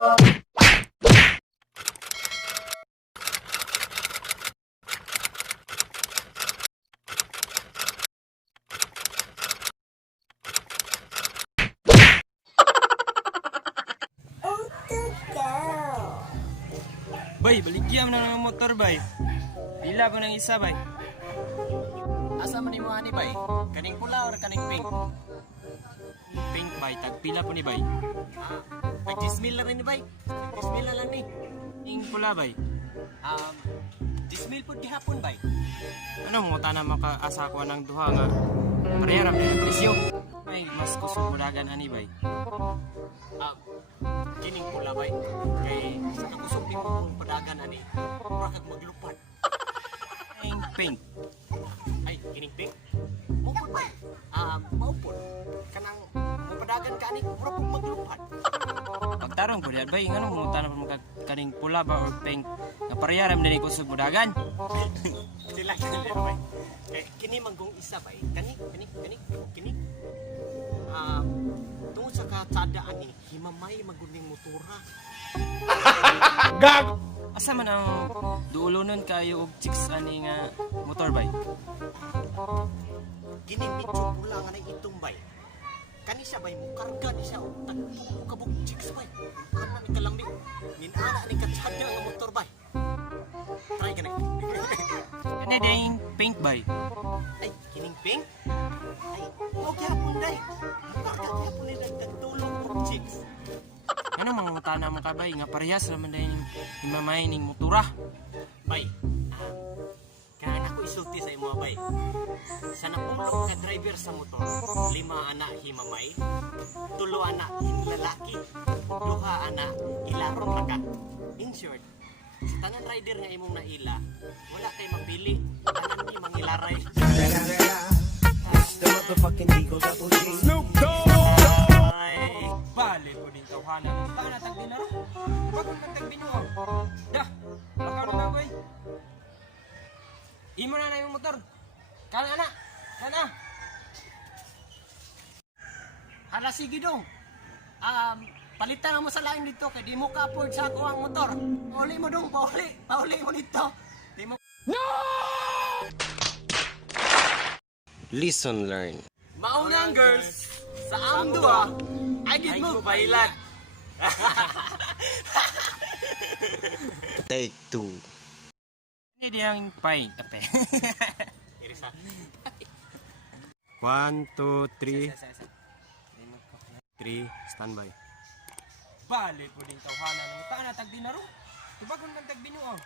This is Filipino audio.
Bay, baligyan na ng motor, bay. Pila po ng isa, bay. Asa man nimo ani bay? Kaning pula or kaning pink? Pink, bay. Tagpila po ni, bay. Tag 10 mil na rin ni bay. 10 mil na lang ni. Ing pula, bay. 10 mil po gihapon bay. Ano mo na makaasa ko ng duha nga parehara ng presyo. Ay, mas kusog mulagan ani, bay. Kining pula bay. Kay sa kakusog nimo kung padagan ani, mura kag maglupad. Ing pink. Ay, kining pink. Maupod bay. Maupod. Kanang mapadagan ka ani, mura pong maglupad. Pagtarong ko diyan, bay. Anong mo na po kaning pula ba or pink nga parehara ng kusog mulagan? Sila kanila bay. Kay kini manggong isa bay. Kani. Tungod sa katsadaan ni himamay maguning motora. Gag! Asa man ang duulonon kayo og chicks ani nga motor, bay? Kini medyo pula nga na itong bay. Kani siya bay mo karga ni siya og tagtulo ka bug chicks bay. Ana ni kalang ni minana ni katsada nga motor bay. Try ka na. Kani ding pink, bay. Ay, kining pink? Ay, okay hapon day. Karga hapon ni nagtagtulo og chicks. Ano mga mutana mo ka, bay? Nga parehas naman dahil himamay ning motora. Bay, kaya ako isulti sa imo bay. Sa napulong ka driver sa motor, 5 anak himamay, 3 anak lalaki, 2 anak ilarong raka. In short, sa tanan rider nga imong naila, wala kay mapili, tanan ni mangilaray. Snoop Dogg! Ay, bali po din tawhanan. Paano tagbi na ro? Bakit kang tagbi nyo? Dah, lakar na, bay. Imo na yung motor. Kana na. Hala sige dong. Palitan mo sa lain dito kay di mo ka afford sa ako ang motor. Pauli mo dong, pauli mo dito. Di mo Listen, learn. maunang girls sa amdua ay gid mo bailat. Take 2. Hindi diyang pay. Kape. 1, 2, 3. 3, standby. Bali po din tawhanan. Paano tagbi na ro? Bakit kang tagbi nyo?